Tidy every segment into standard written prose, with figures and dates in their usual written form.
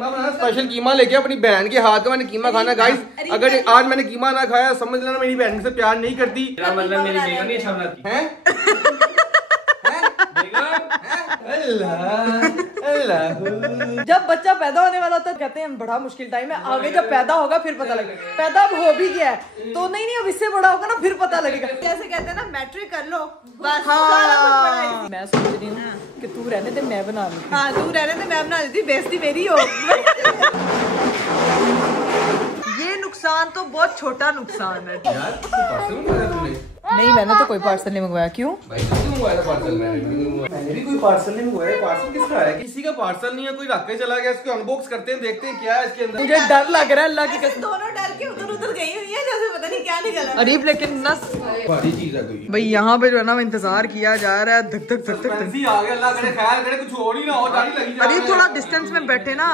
कीमा बनाना, special कीमा लेके अपनी बहन के हाथ का मैंने कीमा खाना। गाइस अगर आज मैंने कीमा ना खाया समझ लेना मेरी बहन से प्यार नहीं करती। मतलब मेरी बेगम नहीं अच्छा बनाती है। जब बच्चा पैदा होने वाला होता है कहते हैं बड़ा मुश्किल टाइम है, आगे जब पैदा होगा फिर पता लगेगा। पैदा अब हो भी गया है तो नहीं अब इससे बड़ा होगा ना फिर पता लगेगा। जैसे कहते हैं ना मैट्रिक कर लो बस। हाँ। मैं सोच रही हूँ कि तू रहने दे मैं बना लूँ। हाँ तू रहने दे मैं बना लेती, बेइज्जती मेरी हो। ये नुकसान तो बहुत छोटा नुकसान है यार नहीं मैंने तो कोई पार्सल नहीं मंगवाया। क्यों भाई क्यों मंगवाया था पार्सल? मैंने भी कोई पार्सल नहीं मंगवाया। पार्सल किसका है? किसी का पार्सल नहीं है, कोई रख के चला गया। इसको अनबॉक्स करते हैं, देखते हैं क्या है इसके अंदर। मुझे डर लग रहा है अल्लाह की कसम। दोनों डर के उधर उधर गई हुई है जैसे पता नहीं क्या निकला। अरीब लेकिन नस भारी चीज है कोई। भाई यहाँ पे जो है ना इंतजार किया जा रहा है, धक धक धक धक। आ गया, अल्लाह करे खैर करे, कुछ और ही ना हो, जानी लगी जा। अरीब थोड़ा डिस्टेंस में बैठे ना।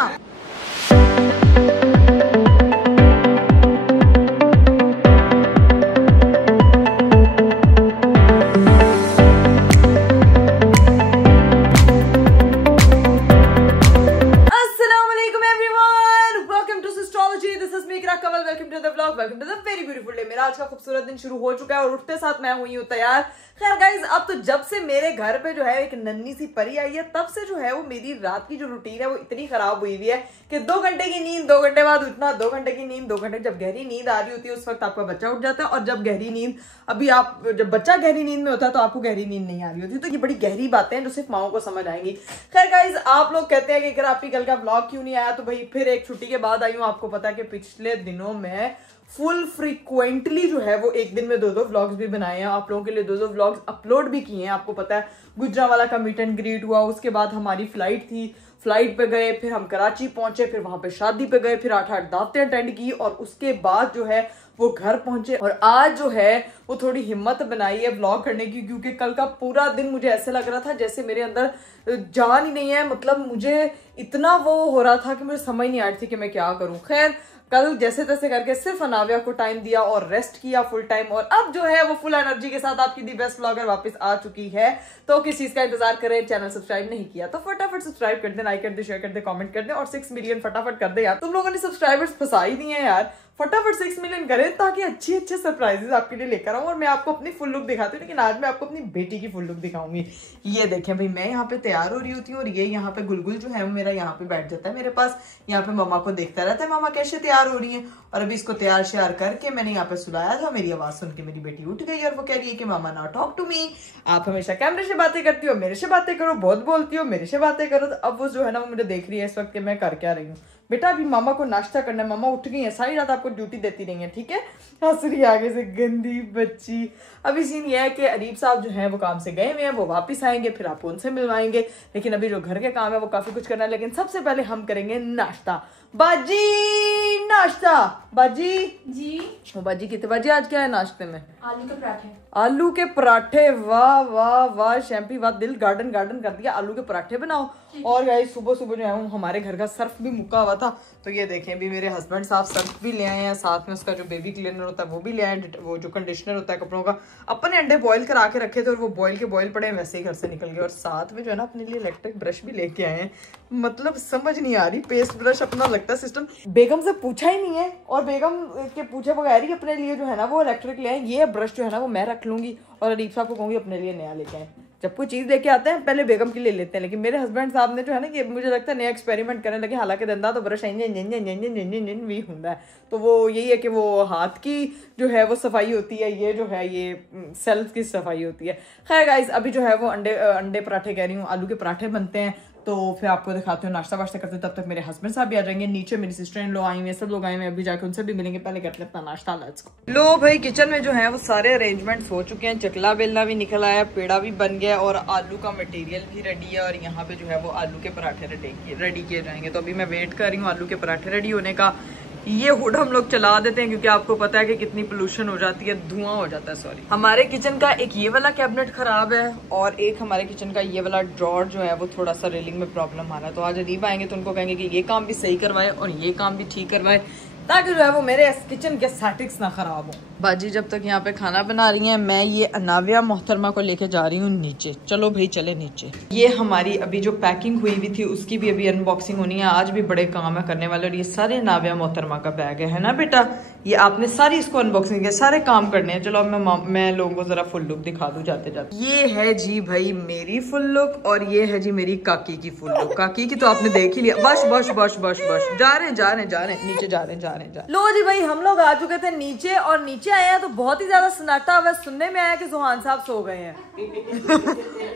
मेरा आज का खूबसूरत दिन शुरू हो चुका है और उठते साथ मैं हुई हूँ तैयार। खैर गाइज अब तो जब से मेरे घर पे जो है एक नन्ही सी परी आई है तब से जो है वो मेरी रात की जो रूटीन है वो इतनी खराब हुई हुई है कि 2 घंटे की नींद, 2 घंटे बाद उठना, 2 घंटे की नींद, 2 घंटे जब गहरी नींद आ रही होती है उस वक्त आपका बच्चा उठ जाता है। और जब गहरी नींद जब बच्चा गहरी नींद में होता है तो आपको गहरी नींद नहीं आ रही होती। तो ये बड़ी गहरी बातें हैं जो सिर्फ माओ को समझ आएंगी। खैर गाइज आप लोग कहते हैं कि अगर आपकी कल का व्लॉग क्यों नहीं आया, तो भाई फिर एक छुट्टी के बाद आई हूँ। आपको पता है कि पिछले दिनों में फुल फ्रीक्वेंटली जो है वो एक दिन में 2-2 व्लॉग्स भी बनाए हैं, आप लोगों के लिए 2-2 व्लॉग्स अपलोड भी किए हैं। आपको पता है गुजरांवाला का मीट एंड ग्रीट हुआ, उसके बाद हमारी फ्लाइट थी, फ्लाइट पे गए, फिर हम कराची पहुंचे, फिर वहां पे शादी पे गए, फिर 8-8 दावतें अटेंड की और उसके बाद जो है वो घर पहुंचे। और आज जो है वो थोड़ी हिम्मत बनाई है व्लॉग करने की, क्योंकि कल का पूरा दिन मुझे ऐसे लग रहा था जैसे मेरे अंदर जान ही नहीं है। मतलब मुझे इतना वो हो रहा था कि मुझे समझ नहीं आ रही थी कि मैं क्या करूं। खैर कल जैसे तैसे करके सिर्फ अनाविया को टाइम दिया और रेस्ट किया फुल टाइम, और अब जो है वो फुल एनर्जी के साथ आपकी दी बेस्ट ब्लॉगर वापस आ चुकी है। तो किस चीज का इंतजार करें? चैनल सब्सक्राइब नहीं किया तो फटाफट सब्सक्राइब कर दे, लाइक कर दे, शेयर कर दे, कमेंट कर दे और 6 मिलियन फटाफट कर दे यार। तुम लोगों ने सब्सक्राइबर्स फंसा ही दिए यार, फटाफट 6 मिलियन करें ताकि अच्छे सरप्राइजेस आपके लिए लेकर आऊं और मैं आपको अपनी फुल लुक दिखाती हूँ। लेकिन आज मैं आपको अपनी बेटी की फुल लुक दिखाऊंगी। ये देखें भाई, मैं यहाँ पे तैयार हो रही होती हूँ और ये यहाँ पे गुलगुल जो है मेरा यहाँ पे बैठ जाता है मेरे पास, यहाँ पे मामा को देखता रहता है मामा कैसे तैयार हो रही है। और अभी इसको तैयार श्यार करके मैंने यहाँ पे सुलाया था। मेरी आवाज सुन के मेरी बेटी उठ गई और वो कह रही है कि मामा नाउ टॉक टू मी। आप हमेशा कैमरे से बातें करती हो, मेरे से बातें करो, बहुत बोलती हो, मेरे से बातें करो। तो अब वो जो है ना वो मुझे देख रही है इस वक्त कि मैं कर क्या रही हूँ। बेटा अभी मामा को नाश्ता करना है, मामा उठ गई है, सारी रात आपको ड्यूटी देती रही है, ठीक है? हंस रही आगे से गंदी बच्ची। अभी सीन ये है कि अरीब साहब जो हैं वो काम से गए हुए हैं, वो वापस आएंगे, फिर आपको उनसे मिलवाएंगे। लेकिन अभी जो घर के काम है वो काफी कुछ करना है। लेकिन सबसे पहले हम करेंगे नाश्ता। बाजी नाश्ता, बाजी जी। ओ बाजी कितने बाजी आज क्या है नाश्ते में? आलू के पराठे। आलू के पराठे, वाह वाह वाह शैम्पी, वाह दिल गार्डन गार्डन कर दिया। आलू के पराठे बनाओ। और गाइस सुबह सुबह जो है हमारे घर का सर्फ भी मुक्का हुआ था, तो ये देखें अभी मेरे हस्बैंड साहब सर्फ भी ले आए हैं, साथ में उसका जो बेबी क्लीनर होता है वो भी ले आए, वो जो कंडीशनर होता है कपड़ों का। अपने अंडे बॉईल करा के रखे थे और वो बॉईल के बॉईल पड़े वैसे ही घर से निकल गए। और साथ में जो है ना अपने लिए इलेक्ट्रिक ब्रश भी लेके आए हैं। मतलब समझ नहीं आ रही, पेस्ट ब्रश अपना लगता है सिस्टम बेगम से पूछा ही नहीं है और बेगम के पूछे बगैर ही अपने लिए जो है ना वो इलेक्ट्रिक ले आए। ये ब्रश जो है ना वो मैं रख लूंगी और अरीब साहब को कहूंगी अपने लिए नया लेके आए। जब कोई चीज लेके आते हैं पहले बेगम के लिए लेते हैं, लेकिन मेरे हस्बैंड साहब ने जो है ना कि मुझे लगता है नया एक्सपेरिमेंट करने लगे। हालांकि धंधा तो ब्रश भी होता है, तो वो यही है कि वो हाथ की जो है वो सफाई होती है, ये जो है ये सेल्फ की सफाई होती है। खैर गाइस अभी जो है वो अंडे पराठे कह रही हूँ, आलू के पराठे बनते हैं, तो फिर आपको दिखाते हो नाश्ता वाश्ता करते। तब तक मेरे हस्बैंड साहब भी आ जाएंगे, नीचे मेरी सिस्टर इन लोग आई हुए, सब लोग आए हुए, अभी जाकर उनसे भी मिलेंगे। पहले करते हैं अपना नाश्ता, लेट्स गो। लो भाई किचन में जो है वो सारे अरेंजमेंट्स हो चुके हैं, चकला बेलना भी निकल आया, पेड़ा भी बन गया और आलू का मटेरियल भी रेडी है। और यहाँ पे जो है वो आलू के पराठे रेडी किए जाएंगे। तो अभी मैं वेट कर रही हूँ आलू के पराठे रेडी होने का। ये हुड हम लोग चला देते हैं क्योंकि आपको पता है कि कितनी पोल्यूशन हो जाती है, धुआं हो जाता है। सॉरी, हमारे किचन का एक ये वाला कैबिनेट खराब है और एक हमारे किचन का ये वाला ड्रॉर जो है वो थोड़ा सा रेलिंग में प्रॉब्लम आ रहा है। तो आज अदीब आएंगे तो उनको कहेंगे कि ये काम भी सही करवाए और ये काम भी ठीक करवाए। ताकि जो है वो मेरे किचन के सेटिंग्स ना खराब हो। बाजी जब तक यहाँ पे खाना बना रही हैं, मैं ये अनाविया मोहतरमा को लेके जा रही हूँ नीचे। चलो भाई चले नीचे। ये हमारी अभी जो पैकिंग हुई हुई थी उसकी भी अभी अनबॉक्सिंग होनी है। आज भी बड़े काम है करने वाले। और ये सारे अनाविया मोहतरमा का बैग है ना बेटा, ये आपने सारी इसको अनबॉक्सिंग किया, सारे काम करने हैं। चलो अब मैं लोगों को जरा फुल लुक दिखा दूं जाते जाते। ये है जी भाई मेरी फुल लुक और ये है जी मेरी काकी की फुल लुक। काकी की तो आपने देख ही लिया। बस बस बस बस बस जा रहे नीचे जा रहे लो जी भाई, हम लोग आ चुके थे नीचे और नीचे आए हैं तो बहुत ही ज्यादा सन्नाटा हुआ। सुनने में आया कि सुहान साहब सो गए हैं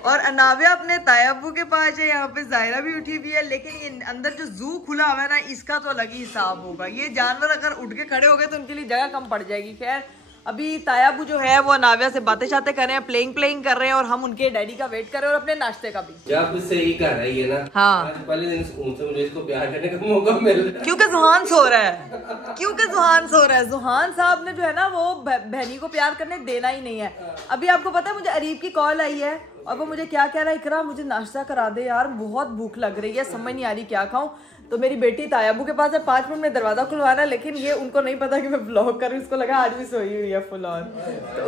और अनाविया अपने तायाबू के पास है। यहाँ पे जायरा भी उठी हुई है, लेकिन ये अंदर जो जू खुला हुआ है ना, इसका तो अलग ही हिसाब होगा। ये जानवर अगर उठ के खड़े हो गए तो उनके लिए जगह कम पड़ जाएगी। खैर अभी तायाबू जो है वो अनाविया से बातें कर रहे हैं, प्लेइंग कर रहे हैं और हम उनके डैडी का वेट कर रहे हैं और अपने नाश्ते का भी। आप इससे यही कर रही है ना। हाँ, आज पहले दिन से मुझे इसको प्यार करने का मौका मिल रहा है क्योंकि जुहान सो रहा है। जुहान साहब ने जो है ना वो बहनी को प्यार करने देना ही नहीं है। अभी आपको पता है मुझे अरीब की कॉल आई है और वो मुझे क्या कह रहा है, इकरा मुझे नाश्ता करा दे यार, बहुत भूख लग रही है, समझ नहीं आ रही क्या खाऊं। तो मेरी बेटी तायाबू के पास है, 5 मिनट में दरवाजा खुलवाना, लेकिन ये उनको नहीं पता कि मैं ब्लॉग कर रही हूँ। उसको लगा आज भी सोई हुई है फुल ऑन, तो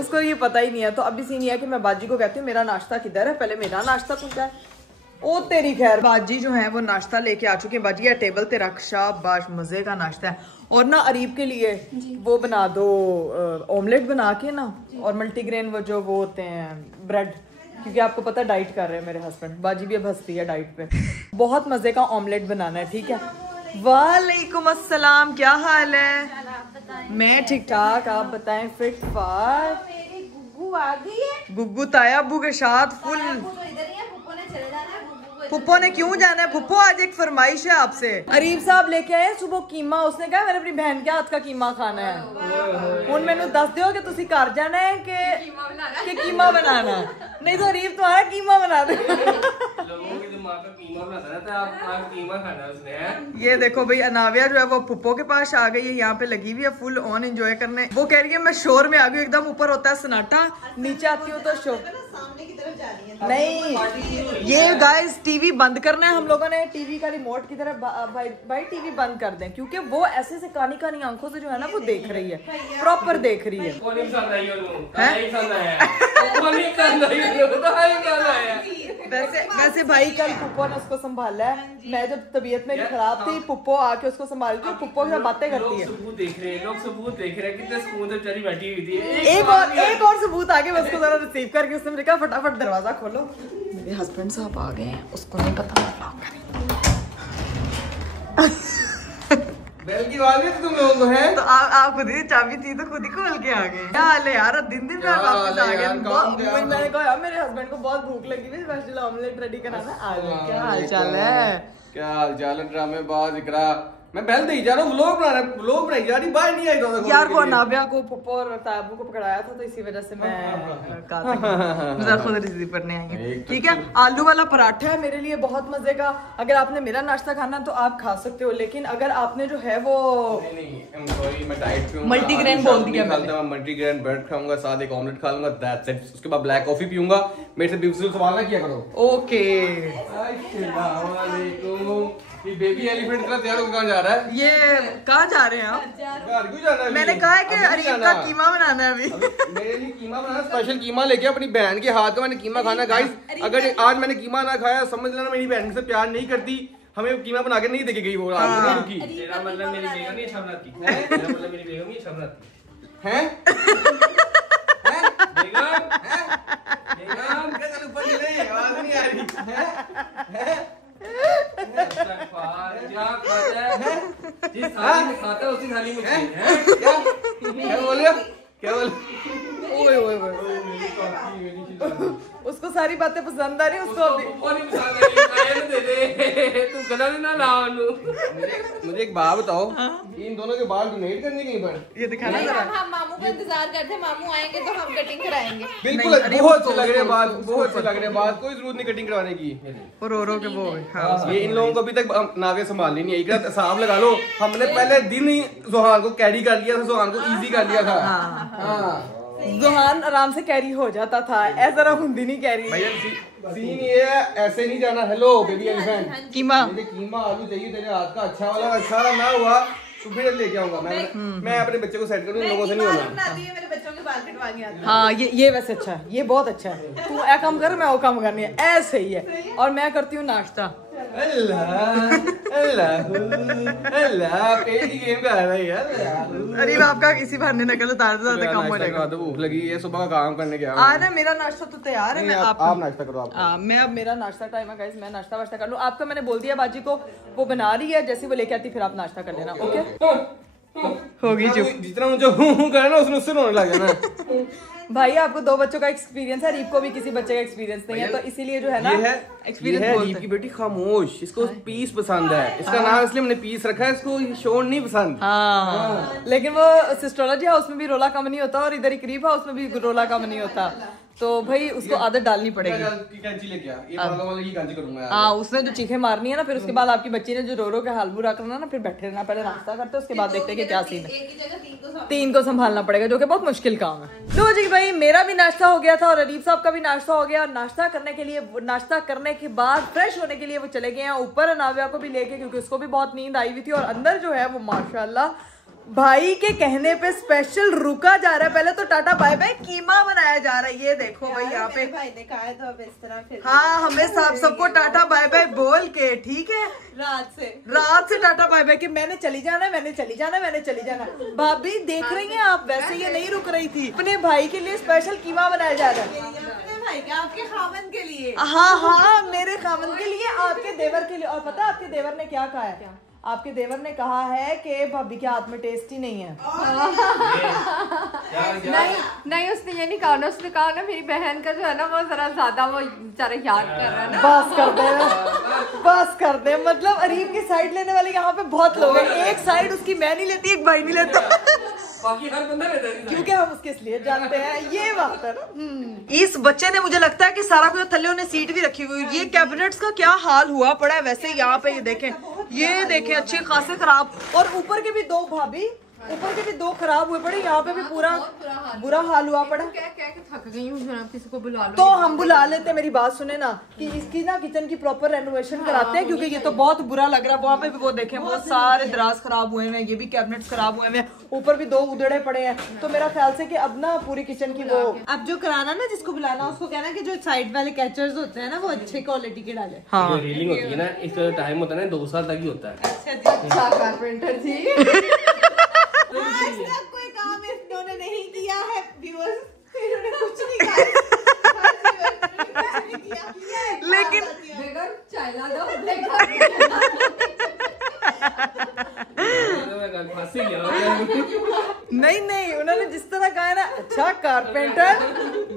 उसको ये पता ही नहीं है। तो अभी सीन ये है कि मैं बाजी को कहती हूँ मेरा नाश्ता किधर है, पहले मेरा नाश्ता पहुंचा है। ओ तेरी खैर, बाजी जो है वो नाश्ता लेके आ चुके हैं। बाजी है टेबल पे रख, शाबाश, मजे का नाश्ता है। और ना अरीब के लिए वो बना दो ऑमलेट बना के ना, और मल्टीग्रेन वो जो वो होते हैं ब्रेड, क्योंकि आपको पता डाइट कर रहे हैं मेरे हस्बैंड। बाजी भी अब हंसती है डाइट पे। बहुत मजे का ऑमलेट बनाना है, ठीक है। वालेकुम अस्सलाम, क्या हाल है? मैं ठीक ठाक, आप बताएं? फिट फाट। गुग्गू आ गई है। गुग्गू तायाबू के साथ फुल। पुप्पो ने क्यों जाना है? पुप्पो आज एक फरमाइश है आपसे। अरीब साहब लेके आए सुबह कीमा, उसने कहा मैंने अपनी बहन के हाथ का कीमा खाना है। हुन मैंने दस दियो कि तुसी घर जाना है कि कीमा बनाना है, नहीं तो अरीब तुम्हारा कीमा बना दे। लोगों के दिमाग का कीमा बनाता है, तो आप कीमा खाना उसने है। ये देखो भाई अनाविया जो है वो पुप्पो के पास आ गई है, यहाँ पे लगी हुई है फुल ऑन एंजॉय करने। वो कह रही है मैं शोर में आ गई, एकदम ऊपर होता है सन्नाटा, नीचे आती हूँ तो शोर। सामने की तरफ जा रही है। नहीं, ये गाइस टीवी बंद करना है हम लोगों ने। टीवी का रिमोट की तरफ भाई टीवी बंद कर दें, क्योंकि वो ऐसे से कानी कानी आंखों से जो है ना वो देख रही है, प्रॉपर देख रही है। वैसे भाई कल पुप्पो ने उसको संभाला है। मैं जब तबीयत मेरी खराब थी, पुप्पो आके उसको संभालती है, पुप्पो के साथ बातें करती है। लोग सबूत देख रहे हैं कितने सुकून से चली बैठी हुई थी। एक और सबूत आगे मैं उसको जरा रिसीव करके उसने मुझे कहा फटाफट दरवाजा खोलो। मेरे हस्बैंड साहब आ गए हैं, उसको नहीं पता मैं ब्लॉग करें। बेल की आवाज है तुम लोगों को है, तो आप खुद ही चाबी थी तो खुद ही खोल के आ गए। क्या हाल है यार? दिन में वापस आ गए। मैंने कहा यार मेरे हस्बैंड को बहुत भूख लगी थी, स्पेशल ऑमलेट रेडी कराना। आ गए। क्या हाल चाल है? क्या हाल चाल है? ड्रामेबाज इकरा, मैं पहले दे जा रहा हूँ, व्लॉग बनाई जा रही, बाहर नहीं आई था यार। वो अनाविया को पुप्पो और तायाबू को पकड़ाया था, तो इसी वजह से मैं खुद रिसीव करने आई हूँ। ठीक है, आलू वाला पराठा है मेरे लिए बहुत मजे का। अगर आपने मेरा नाश्ता खाना तो आप खा सकते हो, लेकिन अगर आपने जो है वो मैं डाइट पे हूँ, मल्टीग्रेन बोल दिया मैं मल्टीग्रेन ब्रेड खाऊंगा, साथ एक ऑमलेट खा लूंगा, दैट्स इट। उसके बाद ब्लैक कॉफी पीऊंगा। मेरे से बेफिजूल सवाल ना किया करो। ओके। ये बेबी एलिफेंट का तैयार होकर कहाँ जा रहा है? ये कहाँ जा रहे हैं आप? घर क्यों जाना है? मैंने कहा है कि अरीब का कीमा बनाना है अभी। मेरे लिए कीमा बनाना, स्पेशल कीमा लेके अपनी बहन के हाथ का मैंने कीमा खाना। गाइस अगर आज मैंने कीमा ना खाया समझ लेना मेरी बहन से प्यार नहीं करती, हमें कीमा बना के नहीं देके गई वो। तेरा मतलब मेरी बेगम नहीं अच्छा बनाती है, तेरा मतलब मेरी बेगम नहीं अच्छा बनाती है। बेगम बेगम कैसे ऊपर चले, आवाज नहीं आ रही है। जिस थाली में खाता है उसी थाली में है। क्या बोल रहे हो? क्या बोल? ओए ओए ओए, उसको सारी बातें पसंद आ रही है उसको अभी। तू गला ना लाओ। मुझे एक बात बताओ, इन दोनों के बाल डोनेट करने कहीं पर? ये दिखाना जरा। हम मामू का इंतजार करते हैं, मामू आएंगे तो हम कटिंग कराएंगे। बिल्कुल, बहुत अच्छे लग रहे हैं बाल, बहुत अच्छे लग रहे हैं बाल, कोई जरूरत नहीं कटिंग करवाने की। और रो के वो ये इन लोगों को अभी तक नावे संभालनी नहीं आई। हिसाब लगा लो, हमने पहले दिन ही जुहान को कैरी कर लिया था, जुहान को इजी कर लिया था। हाँ। जुहान आराम से कैरी हो जाता था, ऐसा हुंदी नहीं कैरी। भैया सीन ये है, ऐसे नहीं जाना। हेलो बेबी एलिफेंट, कीमा मुझे कीमा आलू चाहिए तेरे हाथ का, अच्छा वाला ना हुआ तो फिर लेके आऊंगा मैं अपने बच्चे को सेट करूँ, इन लोगों से नहीं होना। मेरे बच्चों के बाल कटवाने आते हैं। हाँ ये वैसे अच्छा है, ये बहुत अच्छा है। तू ऐ काम कर, मैं वो काम करनी है, ऐसे ही है। और मैं करती हूँ नाश्ता। अल्लाह अल्लाह अल्लाह पेटी गेम कर रहा है यार। अरे आपका इसी बहाने नकल उतार दो, कम हो जाएगा। तो भूख लगी है, सुबह का काम करने गया आ ना, मेरा नाश्ता तो तैयार है। मैं आप नाश्ता करो आप। मैं अब मेरा नाश्ता टाइम है गाइस, मैं नाश्ता वाश्ता कर लूँ। आपका मैंने बोल दिया बाजी को, वो बना रही है, जैसे वो लेके आती फिर आप नाश्ता कर लेना। ओके होगी चुप। जितना मुझे करे ना उससे रोने लग जाना। भाई आपको 2 बच्चों का एक्सपीरियंस है, रीप को भी किसी बच्चे का एक्सपीरियंस नहीं है, तो इसीलिए जो है ना एक्सपीरियंस है। रीप की बेटी खामोश, इसको पीस पसंद है, इसका नाम इसलिए मैंने पीस रखा है, इसको शोर नहीं पसंद। हाँ लेकिन वो सिस्टोलॉजी हाउस में भी रोला कम नहीं होता, और इधर ही रीप हाउस में भी रोला कम नहीं होता, तो भाई उसको आदत डालनी पड़ेगी। कैंची लेके आ, ये वाले की कैंची करूंगा यार। हाँ उसने जो चीखें मारनी है ना, फिर उसके बाद आपकी बच्ची ने जो रो रो के हाल बुरा करना ना, फिर बैठे रहना, पहले नाश्ता करते उसके बाद देखते हैं कि क्या सीन है। एक ही जगह 3 को संभालना पड़ेगा, जो कि बहुत मुश्किल काम है। तो जी भाई मेरा भी नाश्ता हो गया था और अरीब साहब का भी नाश्ता हो गया, और नाश्ता करने के बाद फ्रेश होने के लिए वो चले गए हैं ऊपर अनाविया को भी लेके, क्योंकि उसको भी बहुत नींद आई हुई थी। और अंदर जो है वो माशाल्लाह भाई के कहने पे स्पेशल रुका जा रहा है। पहले तो टाटा बाय बाय कीमा बनाया जा रहा है, ये देखो भाई यहाँ पे भाई ने कहा है तो अब इस तरह फिर हाँ हमें सबको टाटा बाय बाय बोल के, ठीक है, रात से टाटा बाय बाय के मैंने चली जाना, मैंने चली जाना। भाभी देख रही हैं आप, वैसे ये नहीं रुक रही थी। अपने भाई के लिए स्पेशल कीमा बनाया जा रहा है। अपने भाई क्या, आपके खामन के लिए? हाँ मेरे खामन के लिए, आपके देवर के लिए। और पता है आपके देवर ने क्या कहा है? आपके देवर ने कहा है कि भाभी के हाथ में टेस्ट ही नहीं है। नहीं उसने ये नहीं कहा ना, उसने कहा ना मेरी बहन का जो है ना वो जरा ज्यादा वो बेचारा याद कर रहा है ना। बस कर दे मतलब अरीब की साइड लेने वाले यहाँ पे बहुत लोग हैं। एक साइड उसकी मैं नहीं लेती, एक भाई नहीं लेता, बाकी हर बंदा रहता है, क्योंकि हम उसके इसलिए जानते हैं, ये बात है ना। इस बच्चे ने मुझे लगता है कि सारा कुछ थल्ले उन्हें सीट भी रखी हुई। ये कैबिनेट्स का क्या हाल हुआ पड़ा है वैसे यहाँ पे, ये देखें अच्छे खासे खराब, और ऊपर के भी 2 भाभी, ऊपर के भी 2 खराब हुए पड़े, यहाँ पे भी पूरा बुरा हाल हुआ पड़ा। क्या थक गई हूँ, आप किसी को बुला लो। तो हम बुला लेते, मेरी बात सुने ना, कि इसकी ना किचन की प्रॉपर रेनोवेशन कराते हैं, क्योंकि ये तो बहुत बुरा लग रहा है। वहाँ पे भी वो देखें, वो सारे दराज खराब हुए हैं, ये भी कैबिनेट्स खराब हुए हैं, ऊपर भी 2 उधड़े पड़े हैं। तो मेरा ख्याल से कि अब ना पूरी किचन की वो अब जो कराना ना, जिसको बुलाना उसको कहना कि जो साइड वाले कैचर्स होते हैं ना वो अच्छे क्वालिटी के डाले। हाँ रेलिंग होती है ना, इसका टाइम होता है ना 2 साल तक ही होता है। अच्छा कारपेंटर जी आज तक कोई काम इन्होंने नहीं किया है व्यूअर्स, इन्होंने कुछ नहीं किया, लेकिन बेगर चाय ला दो। नहीं उन्होंने जिस तरह कहा है ना, अच्छा कारपेंटर,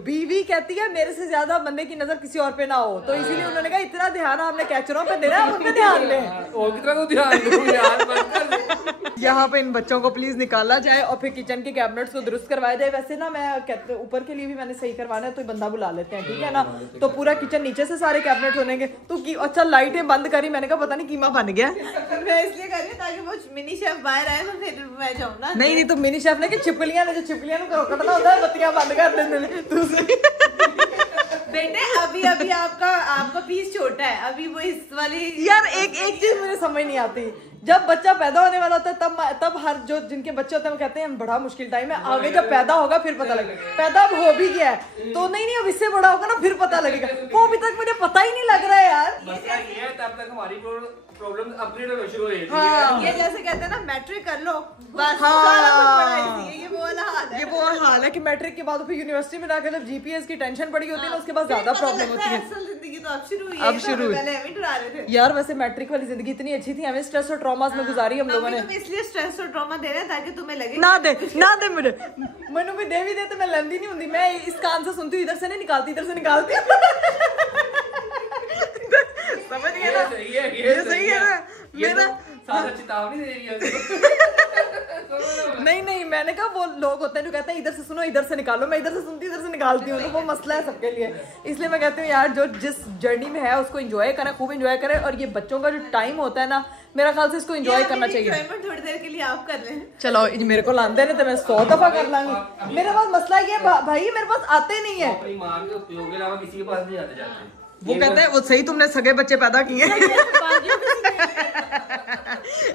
बीवी कहती है मेरे से ज्यादा बंदे की नजर किसी और पे ना हो, तो इसीलिए उन्होंने कहा इतना ध्यान हमने कैचरों पे देना है, उन पे ध्यान दें। और कितना को ध्यान दो यार, यहाँ पे इन बच्चों को प्लीज निकाला जाए और फिर किचन के कैबिनेट्स को दुरुस्त करवाया जाए। वैसे ना मैं कहते ऊपर के लिए भी मैंने सही करवाना है, तो बंदा बुला लेते हैं, ठीक है ना। तो पूरा किचन नीचे से सारे कैबिनेट होनेंगे। तो अच्छा लाइटें बंद करी, मैंने कहा पता नहीं कीमा बन गया। मैं इसलिए कर रही हूँ ताकि वो मिनी शेफ बाहर आए तो फिर मैं जाऊँ ना। नहीं तो मिनी शेफ ने कि छिपकलियां ने, जो छिपकलियां को कटना होता है बत्तियां बंद कर देने। बेटे अभी आपका पीस छोटा है, अभी वो इस वाली यार एक चीज मुझे समझ नहीं आती, जब बच्चा पैदा होने वाला होता है तब हर जो जिनके बच्चे होते हैं वो कहते हैं बड़ा मुश्किल टाइम है, आगे जब पैदा होगा फिर पता लगेगा। पैदा अब हो भी गया है तो नहीं अब इससे बड़ा होगा ना फिर पता लगेगा, वो अभी तक मुझे पता ही नहीं लग रहा है यार। मसला ये है तब तक हमारी प्रॉब्लम अपग्रेड होना शुरू हो जाती है। ये जैसे कहते हैं ना मैट्रिक कर लो बस, हाँ। सारा कुछ पढ़ा इसी है, ये वो वाला हाल है। ये वो हाल है कि मैट्रिक के बाद फिर यूनिवर्सिटी में जाकर जब जीपीएस की टेंशन पड़ी होती है ना, उसके बाद ज्यादा प्रॉब्लम होती है। असल जिंदगी तो अब शुरू हुई अब शुरू हुई। पहले हमें डरा रहे थे यार वैसे मैट्रिक वाली जिंदगी इतनी अच्छी थी, हमें स्ट्रेस और ट्रॉमास में गुजारी हम लोगों ने। तुम्हें इसलिए स्ट्रेस और ट्रॉमा दे रहे हैं ताकि तुम्हें लगे ना दे मुझे मैनू भी दे भी दे तो मैं लेंदी नहीं होंगी, मैं इस कान से सुनती हूँ, इधर से नहीं निकालती, इधर से निकालती हूँ। समझ गए ना, ये सही है ना मेरा सारा चेतावनी दे रही है। नहीं मैंने कहा वो लोग होते हैं जो कहते हैं इधर से सुनो इधर से निकालो, मैं इधर से सुनती हूँ इधर से निकालती हूँ, तो वो मसला है सबके लिए। इसलिए मैं कहती हूँ यार जो जिस जर्नी में है उसको एंजॉय करें, खूब एंजॉय करें, और ये बच्चों का जो टाइम होता है ना, मेरा ख्याल से इसको एंजॉय करना चाहिए। थोड़ी देर के लिए आप कर लें, चलो मेरे को लाते नहीं तो मैं 100 दफा कर लांगी। मेरे पास मसला ये भाई मेरे पास आते नहीं है, अपनी माँ के उपयोग के अलावा किसी के पास नहीं आते जाते। वो कहते हैं वो सही तुमने सगे बच्चे पैदा किए।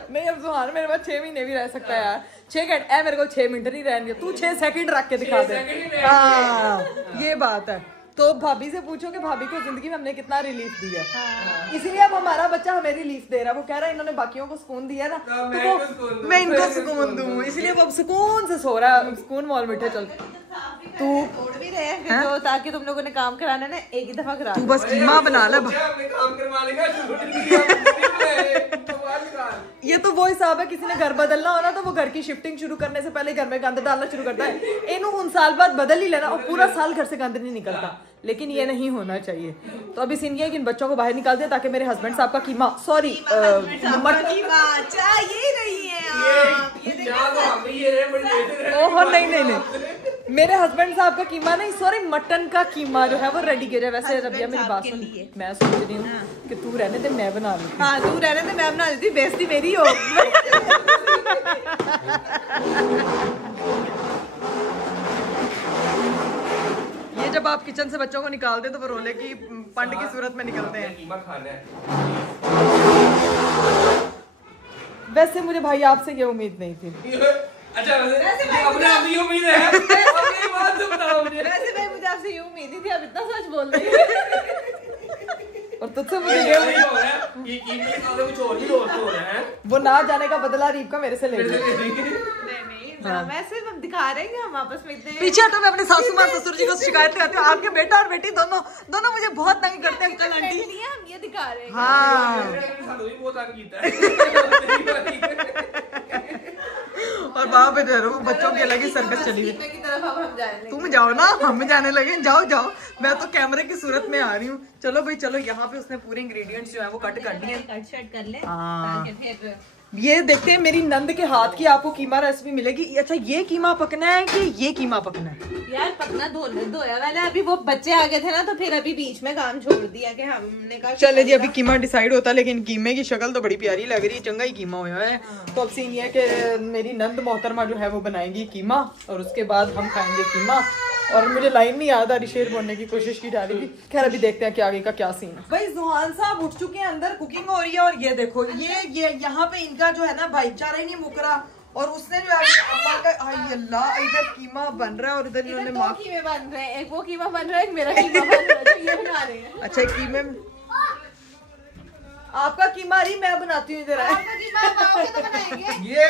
नहीं अब जुहान मेरे पास 6 महीने भी रह सकता है यार। 6 घंटे मेरे को 6 मिनट नहीं रहने, तू 6 सेकंड रख के दिखा दे। हाँ ये बात है। तो भाभी से पूछो कि भाभी को जिंदगी में हमने कितना रिलीफ दिया है। इसीलिए अब हमारा बच्चा हमें रिलीफ दे रहा है। वो कह रहा है इन्होंने बाकियों को सुकून दिया ना, तो मैं इनको सुकून दूं, इसलिए वो अब सुकून से सो रहा है। सुकून मॉल मीठे चल तू छोड़ भी रहे हैं तो ताकि तुम लोगों ने काम कराना ना एक ही दफा करा। तू बस कीमा बना ले। काम करवा लेगा। ये तो वो हिसाब है, किसी ने घर बदलना हो ना तो वो घर की शिफ्टिंग शुरू करने से पहले घर में गंद डालना शुरू करता है। इन्हों उन साल बाद बदल ही लेना और पूरा साल घर से गंद नहीं निकलता, लेकिन ये नहीं होना चाहिए। तो अभी सीन ये है कि इन बच्चों को बाहर निकाल दे ताकि मेरे हस्बैंड साहब का कीमा सॉरी ओहो नहीं मेरे हस्बैंड साहब का कीमा नहीं, सॉरी मटन का कीमा जो है वो रेडी किया जाए। वैसे रबिया मेरी बात सुन, मैं सोच रही हूँ कि तू रहने दे मैं बना लूँ। हाँ तू रहने दे मैं बना देती, बेइज्जती मेरी हो। ये जब आप किचन से बच्चों को निकालते तो वो रोने की पंड की सूरत में निकलते हैं। कीमा खाना है। वैसे मुझे भाई आपसे ये उम्मीद नहीं थी। अच्छा वैसे अपने आप ही उम्मीद है। अपनी बात तो बताओ मुझे। वैसे भाई मुझे आपसे ये उम्मीद थी, आप इतना सच बोल रही हो। और तुझसे मुझे ये उम्मीद हो रहा है कि कीमे का कुछ और भी दोस्त हो रहा है। वो ना जाने का बदला रीप का मेरे से ले लिया। नहीं वैसे हम दिखा रहे हैं कि हम आपस में इतने पीछे हटो, मैं अपने सासू माँ ससुर जी को शिकायत करती हूँ। आपके बेटा और बेटी दोनों मुझे बहुत तंग करते हैं अंकल आंटी। हम ये दिखा रहे हैं। हाँ बहुत आगे और वहाँ पे जो है बच्चों की अलग ही सर्कस चली हुई। की तरफ अब हम जाएंगे। तुम जाओ ना, हम जाने लगे। जाओ मैं तो कैमरे की सूरत में आ रही हूँ। चलो भाई चलो, यहाँ पे उसने पूरे इंग्रेडिएंट्स जो है वो कट कर दिए। कट शट कर ले हाँ। ताकि फिर ये देखते हैं मेरी नंद के हाथ की आपको कीमा रेसिपी मिलेगी। अच्छा ये कीमा पकना है कि ये कीमा पकना है? यार पकना धोया वाला है। अभी वो बच्चे आ गए थे ना तो फिर अभी बीच में काम छोड़ दिया कि हमने कहा चले जी अभी कीमा डिसाइड होता है, लेकिन कीमे की शक्ल तो बड़ी प्यारी लग रही है, चंगा ही कीमा हुआ है। तो अब सीन ये है कि मेरी नंद मोहतरमा जो है वो बनाएंगी कीमा और उसके बाद हम खाएंगे कीमा। और मुझे लाइन नहीं याद आ रही, शेर बोलने की कोशिश की जा रही थी। खैर अभी देखते हैं कि आगे का क्या सीन है। भाई जुहान साहब उठ चुके हैं, अंदर कुकिंग हो रही है। और ये देखो ये यहाँ पे इनका जो है ना भाईचारा ही नहीं मुक रहा। और उसने जो अम्मा का हाय अल्लाह, इधर कीमा बन रहा है और इधर इन्होंने दो कीमे बन रहे हैं। एक वो कीमा बन रहा है, एक मेरा कीमा बन रहा है, तो ये बना रहे हैं। अच्छा कीमे आपका कीमा रही मैं बनाती हूँ इधर। ये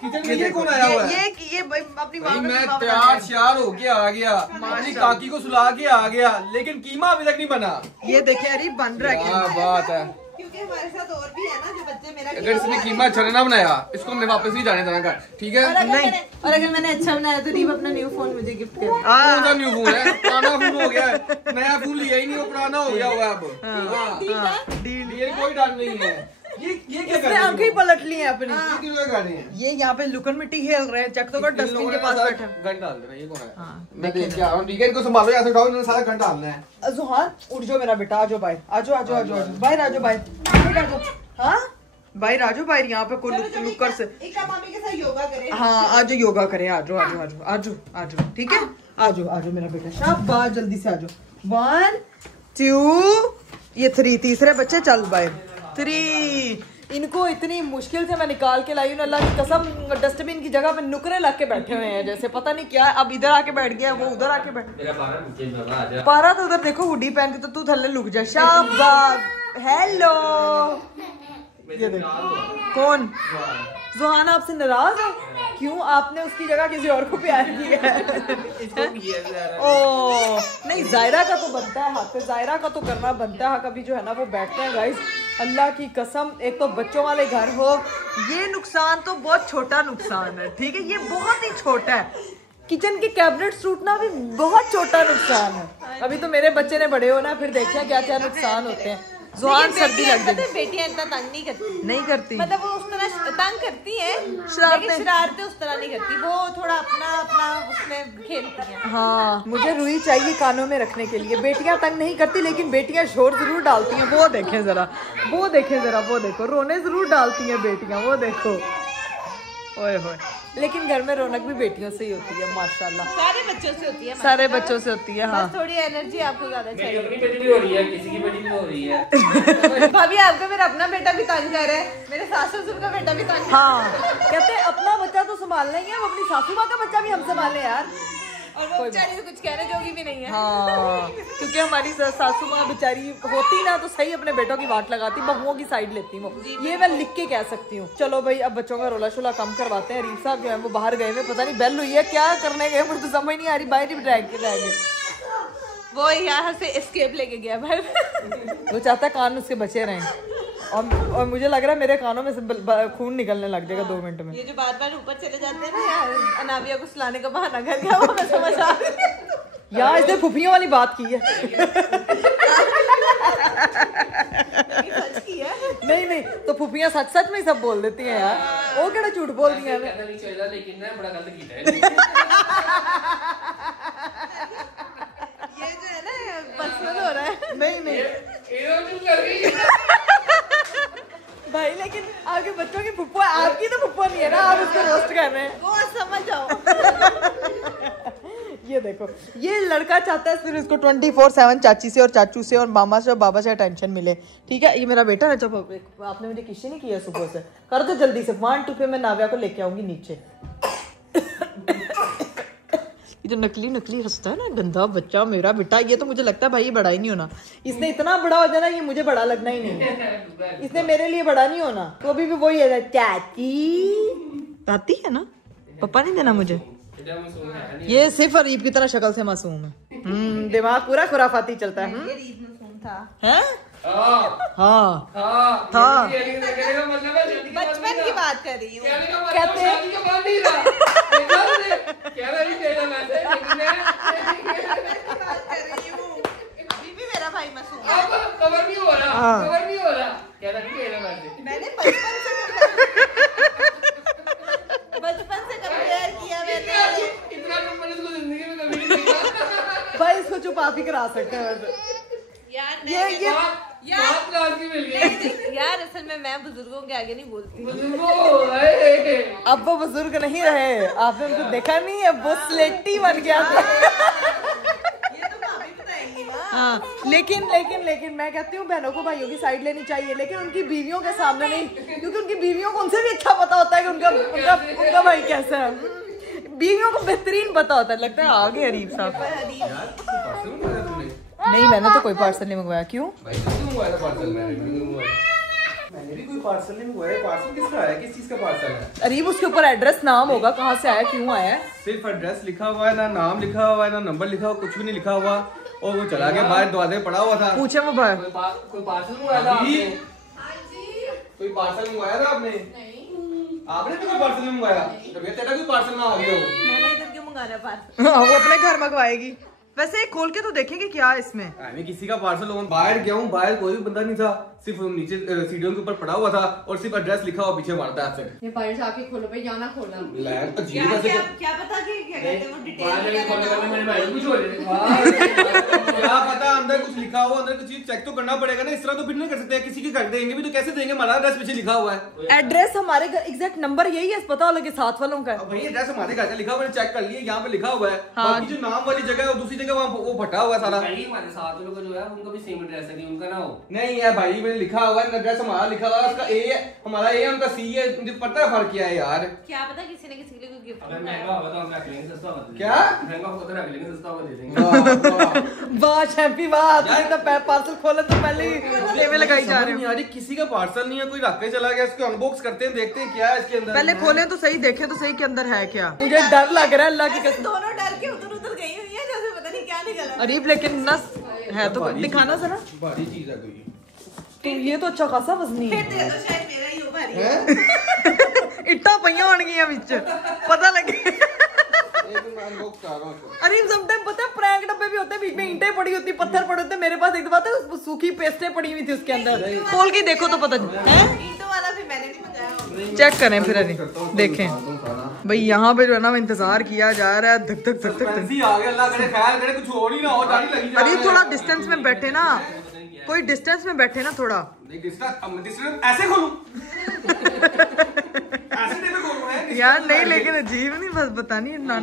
किचन में ये कौन आया हुआ है? ये अपनी माँ मैं तैयार श्यार होके आ गया, अपनी काकी को सुला के आ गया, लेकिन कीमा अभी तक नहीं बना। ये देखे अरे बन रहा है। क्या बात है। क्योंकि हमारे साथ और भी है ना जो बच्चे मेरा अगर इसने कीमा अच्छा ना बनाया इसको मैं वापस नहीं जाने देना घर, ठीक है? और अगर मैंने अच्छा बनाया तो रीब अपना न्यू फोन मुझे गिफ्ट कर। कौन सा न्यू फोन है? पुराना फोन हो गया है, नया फोन लिया ही नहीं, वो पुराना हो गया हुआ अब। डील कोई डाल नहीं है। ये क्या कर रही आंखें ही पलट ली हैं अपनी। ये क्यों कर रही है? ये यहाँ पे लुकन मिट्टी खेल रहे हैं। चेक तो कर डस्टबिन के पास बैठे। गन डाल देना, ये कौन है? मैं देख के आ रहा हूँ, ठीक है? इनको संभालो, ऐसे उठाओ, इन्होंने सारा गन डालना है। जुहान उठ जाओ मेरा बेटा, आजो भाई, आजो भाई, राजो भाई, हाँ भाई राजू भाई यहाँ पे कोई लुकर से मामी के साथ योगा करें। हाँ आजो योगा करें। आजो ठीक है। आजो मेरा बेटा, शाबाश, जल्दी से आजो। 1 2 ये 3 तीसरे बच्चे। चल भाई 3। इनको इतनी मुश्किल से मैं निकाल के लाई हूँ, अल्लाह की कसम। डस्टबिन की जगह पे नुकरे लग के बैठे हुए हैं जैसे पता नहीं क्या। अब इधर आके बैठ गया, वो उधर आके बैठ। पारा तो उधर देखो हुडी पहन के, तो तू थल्ले लुक जा। शाबाश, हेलो। ये देखो कौन? जुहान आपसे नाराज है? क्यों? आपने उसकी जगह किसी और को प्यार किया है? ओ नहीं, जायरा का तो बनता है हक, जायरा का तो करना बनता है हक। अभी जो है ना वो बैठते हैं गाइस, अल्लाह की कसम। एक तो बच्चों वाले घर हो, ये नुकसान तो बहुत छोटा नुकसान है, ठीक है? ये बहुत ही छोटा है। किचन के कैबिनेट टूटना भी बहुत छोटा नुकसान है। अभी तो मेरे बच्चे ने बड़े होना, फिर देखते हैं क्या क्या नुकसान होते हैं। जुहान सर्दी लग गई। बेटियां इतना तंग नहीं करती। मतलब वो उस तरह तंग करती है, शरारतें उस तरह नहीं करती। वो थोड़ा अपना उसमें खेलती हैं। हाँ मुझे रुई चाहिए कानों में रखने के लिए। बेटियां तंग नहीं करती, लेकिन बेटियां शोर जरूर डालती हैं। वो देखें जरा, वो देखो, रोने जरूर डालती हैं बेटियां। वो देखो, ओए होए, लेकिन घर में रौनक भी बेटियों से ही होती है माशाल्लाह। सारे बच्चों से होती है, सारे बच्चों से होती है। हाँ बस थोड़ी एनर्जी आपको ज्यादा मेरी चाहिए। अपनी बेटी भी हो रही है, किसी की बेटी भी हो रही है। भाभी आपका मेरा अपना बेटा भी तंग कर रहा है, मेरे सास ससुर का बेटा भी तंग हाँ, कहते हैं अपना बच्चा तो संभालना ही है, वो अपनी सासू माँ का बच्चा भी हम संभाले यार। और वो बेचारी तो कुछ कहने जोगी भी नहीं है। हाँ, क्योंकि हमारी सासू माँ बेचारी होती ना तो सही अपने बेटों की वाट लगाती, बहुओं की साइड लेती वो। ये मैं लिख के कह सकती हूँ। चलो भाई अब बच्चों का रोला शोला कम करवाते हैं। रीफ साहब जो है वो बाहर गए हुए, पता नहीं बेल हुई है क्या करने गए, मुझे तो समझ नहीं आ रही, बाहर ही रह गए। वो यहाँ से एस्केप लेके गया भाई। वो चाहता है कान उसके बचे रहें, और मुझे लग रहा है मेरे कानों में से खून निकलने लग जाएगा 2 मिनट में। ये जो बार बार ऊपर चले जाते हैं ना यार, अनाबिया को सुलाने का बहाना कर गया, वो मैं समझ आ रही हूँ। यार इसने फुफियों वाली बात की है। सच की है। नहीं तो फुफियां सच सच में ही सब बोल देती हैं यार, वो केड़ा झूठ बोल दी है। कहना नहीं चाहिए लेकिन ना बड़ा गलत किया है। ये जो है ना पर्सनल हो रहा है। नहीं भाई, लेकिन आपके बच्चों की फुप्पो है, आपकी तो फुप्पो नहीं है ना, आप उसको रोस्ट कर रहे हैं। वो समझ जाओ। ये देखो, ये लड़का चाहता है फिर उसको 24/7 चाची से और चाचू से और मामा से और बाबा से अटेंशन मिले। ठीक है, ये मेरा बेटा है। जब आपने मुझे किसी नहीं किया सुबह से, कर दो जल्दी से 1 2 पे मैं नाव्या को लेके आऊंगी नीचे। ये जो नकली नकली हंसता है ना गंदा बच्चा मेरा बेटा, ये तो मुझे लगता है भाई ये बड़ा ही नहीं होना। इसने इतना बड़ा हो जाना, ये मुझे बड़ा लगना ही नहीं है। इसने मेरे लिए बड़ा नहीं होना, तो अभी भी वही है चाची आती है ना, पापा नहीं देना मुझे। ये सिर्फ अरीब की तरह शक्ल से मासूम है। दिमाग पूरा खुराफाती चलता है। ये रीत मासूम था। हैं? हाँ था। बचपन की बात कर रही हूँ। कहते हैं बात कर रही हूँ। अभी भी मेरा भाई मासूम है। कवर नहीं हो रहा। मैंने बचपन से कंपेयर किया मैंने। इतना नंबर इसको जिंदगी में कभी नहीं देखा। भाई इसको चुप आप ही करा सकते हैं वैसे। यार ये बात रात की मिल गई। यार असल में मैं बुजुर्गों के आगे नहीं बोलती। अब वो बुजुर्ग नहीं रहे, आपने उनको देखा नहीं है, वो स्लेटी बन गया था। ये तो भाभी बताएंगी ना। हाँ, लेकिन मैं कहती हूँ बहनों को भाइयों की साइड लेनी चाहिए, लेकिन उनकी बीवियों के सामने नहीं, क्योंकि उनकी बीवियों को उनसे भी अच्छा पता होता है कि उनका भाई कैसा है। बीवियों को बेहतरीन पता होता है। लगता है आगे हरीफ साहब। नहीं, मैंने तो कोई पार्सल नहीं मंगवाया। क्यों? मैंने भी कोई पार्सल नहीं मंगवाया। पार्सल किसका है, किस चीज का पार्सल है? अरीब उसके ऊपर एड्रेस नाम होगा, कहाँ से आया, क्यों आया है। सिर्फ एड्रेस लिखा हुआ है, ना नाम लिखा हुआ है, ना नंबर लिखा हुआ, कुछ भी नहीं लिखा हुआ। और वो चला गया बाहर, दरवाजे पड़ा हुआ था। पूछे वो भाई कोई पार्सल मंगाया था आपने? कोई पार्सल मंगवाया था आपने? आपने तो कोई पार्सल नहीं मंगवाया। तबीयत तेरा कोई पार्सल ना आ गया हो। मैंने इधर क्यों मंगाना पार्सल? हाँ, वो अपने घर मंगवाएगी। वैसे खोल के तो देखेंगे क्या है इसमें। मैं किसी का पार्सल हो, बाहर गया हूँ, बाहर कोई भी बंदा नहीं था, सिर्फ नीचे सीढ़ियों के ऊपर पड़ा हुआ था और सिर्फ एड्रेस लिखा हुआ पीछे मारता है। ये बाहर से आके खोलो भाई, यहाँ ना खोलना। क्या पता कि क्या कहते हैं वो डिटेल क्या पता अंदर कुछ लिखा हुआ, अंदर कुछ चीज चेक तो करना पड़ेगा ना। इस तरह तो फिर नहीं कर सकते, किसी के कर देंगे भी तो कैसे देंगे, हमारा एड्रेस पीछे लिखा हुआ है। एड्रेस हमारे एग्जैक्ट नंबर यही है, पता लगे साथ वालों का। भाई एड्रेस हमारे घर का लिखा हुआ है, चेक कर लिए, यहाँ पे लिखा हुआ है। बाकी जो नाम वाली जगह है और दूसरी जगह वहाँ वो फटा हुआ है सारा। हमारे साथ लोग जो है उनका भी सेम एड्रेस है, उनका ना हो। नहीं है भाई, मैंने लिखा हुआ है एड्रेस, हमारा लिखा हुआ है, उसका ए है, हमारा ए है, उनका सी है। मुझे पता है फर्क क्या है यार। क्या पता किसी ने किसी के लिए कोई गिफ्ट अगर महंगा होगा तो हम रख लेंगे, सस्ता होगा तो क्या? महंगा होगा तो रख लेंगे, सस्ता होगा दे देंगे। वाह चैंपी वाह, तो पार्सल खोले तो पहले ही लेवे लगाई जा रही यार। किसी का पार्सल नहीं है, कोई रख के चला गया। इसको अनबॉक्स करते हैं, देखते हैं क्या है इसके अंदर। पहले खोले तो सही, देखें तो सही के अंदर है क्या। मुझे डर लग रहा है अल्लाह की कसम। दोनों डर के उधर उधर गई हुई है, जैसे पता नहीं क्या निकला। अरीब लेकिन नस है तो दिखाना जरा। भारी चीज है कोई। तो ये तो अच्छा खासा वजनी है। फिर तो शायद मेरा ही हो भारी। इट्टा पईयां होण गईयां विच, पता लगे। अनबॉक्स कर रहा हूं। अरीब समटाइम पता है प्रैंक डब्बे भी होते हैं, बीच में ईंटें पड़ी होती, पत्थर पड़े होते। मेरे पास एक बात है, सूखी पेस्टें पड़ी हुई थी उसके अंदर। खोल के देखो तो पता है। ईंटों वाला भी मैंने नहीं मंगाया। चेक करें फिर अरीब, देखें भाई। यहाँ पे जो है ना इंतजार किया जा रहा है, धक धक धक धक। आ गया, अल्लाह करे खैर करे, कुछ हो नहीं ना हो, जानी लगी जा। अरीब थोड़ा डिस्टेंस में बैठे ना, कोई डिस्टेंस में बैठे ना थोड़ा। डिस्टेंस ऐसे खोलूं। ऐसे टेबल खोलूं है, यार नहीं, लेकिन अजीब नहीं, बस बता नहीं ना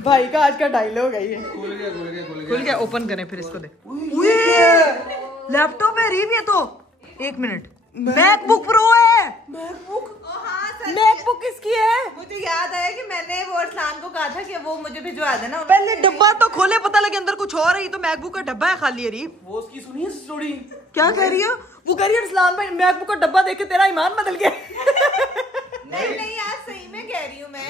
भाई का आज का डायलॉग है ये। खुल गया, ओपन करें फिर इसको दे। लैपटॉप है रीव ये तो। 1 मिनट, मैकबुक प्रो है। मैकबुक किसकी है? मुझे याद आया कि मैंने वो अरसलान को कहा था कि वो मुझे भिजवा देना। पहले डब्बा तो खोले, पता लगे अंदर कुछ और है। ये तो मैकबुक का डब्बा है खाली है रीव। वो उसकी सुनी है स्टोरी? क्या कह रही हो? वो कह रही है अरसलान भाई मैकबुक का डब्बा देख के तेरा ईमान बदल गया। नहीं यार सही में कह रही हूँ मैं।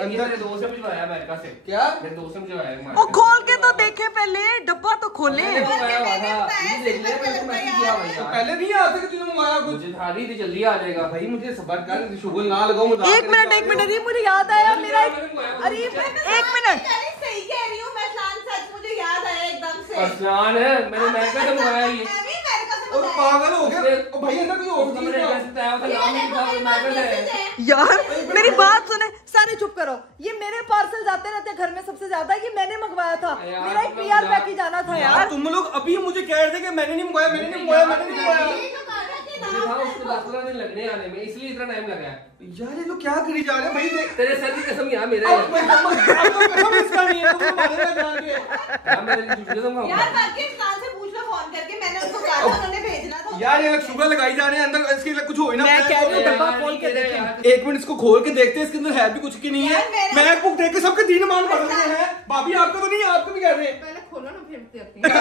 अंदर मेरे दोस्त ने भिजवाया अमेरिका से। क्या? मेरे दोस्त ने भिजवाया। ओ खोल के तो देखे पहले, डब्बा तो खोले। मंगाया हुआ था, ये देख लिया, मैंने उसको मैसेज किया भाई यार। पहले नहीं आते कि तूने मंगाया कुछ? मुझे था नहीं थी, जल्दी आ जाएगा भाई मुझे सबर कर, शुगर ना लगाओ मुझे। 1 मिनट अरे मुझे याद आया मेरा। अरे 1 मिनट, सही कह रही हूँ मैं अरसलान, सच मुझे याद आया एकदम से। अरसलान है, मैंने अमेरिका से मंगाया ये। मैं भी अमेरिका से और मंगाया। पागल हो गया ओ भाई, अंदर कोई और चीज मैंने है। कैसे बताया था, नाम नहीं था, अमेरिका से है। यार मेरी बात सुने। सारे चुप करो। ये मेरे पार्सल जाते रहते हैं घर में सबसे ज्यादा, ये मैंने मंगवाया था। यार, मेरा एक PR पैकेज आना था यार। तुम लोग अभी मुझे कह रहे थे कि मैंने नहीं मंगाया, मैंने नहीं मंगाया, मैंने नहीं मंगाया। मुझे था उसको 10-15 दिन लगने आने में, इसलिए इतना टाइम लगा है। यार ये लोग क्या करी जा रहे हैं भाई? देख तेरे सर की कसम यार, मेरा है। कसम इसका नहीं है, तुम मारेगा जान के। यार मेरे झूठी कसम खाऊंगा। यार बाकी अरसलान से पूछ लो फोन करके, मैंने उनको कहा था उन्होंने भेजना था। यार ये लोग शुगर लगाई जा रहे हैं अंदर, इसके लिए कुछ हो ही ना। मैं कह रही हूँ यार, डब्बा खोल के देखें। एक मिनट इसको खोल के देखते हैं, इसके अंदर है भी कुछ की नहीं है। यार, मेरा- मैकबुक देख के सबके 3 मान पड़ रहे हैं। भाभी आपका तो नहीं है, आपको भी कह रहे हैं। पहले खोलो ना फिर देखते हैं।